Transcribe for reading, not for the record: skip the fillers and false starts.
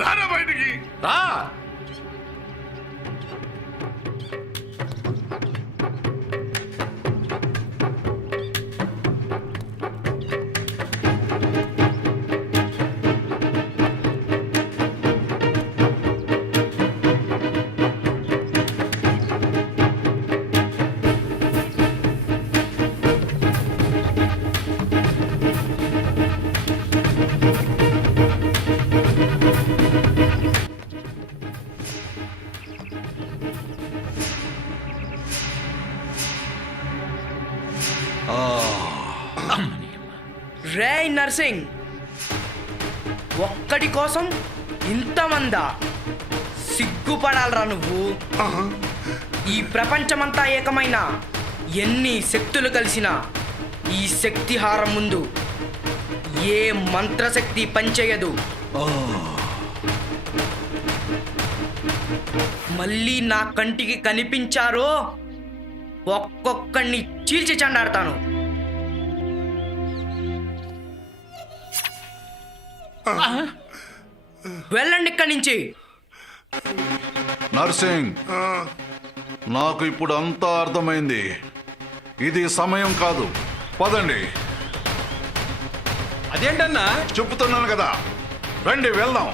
రారా బయటికి. రా. రే నర్సింగ్, ఒక్కడి కోసం ఇంతమందా? సిగ్గుపడాలరా నువ్వు. ఈ ప్రపంచమంతా ఏకమైన ఎన్ని శక్తులు కలిసినా ఈ శక్తిహారం ముందు ఏ మంత్రశక్తి పనిచేయదు. మళ్ళీ నా కంటికి కనిపించారో ఒక్కొక్కడిని చీల్చి చెండాడతాను. వెళ్ళండి ఇక్కడి నుంచి. నర్సింగ్, నాకు ఇప్పుడు అంతా అర్థమైంది. ఇది సమయం కాదు, పదండి. అదేంటన్నా? చెప్తున్నాను కదా, రండి వెళ్దాం.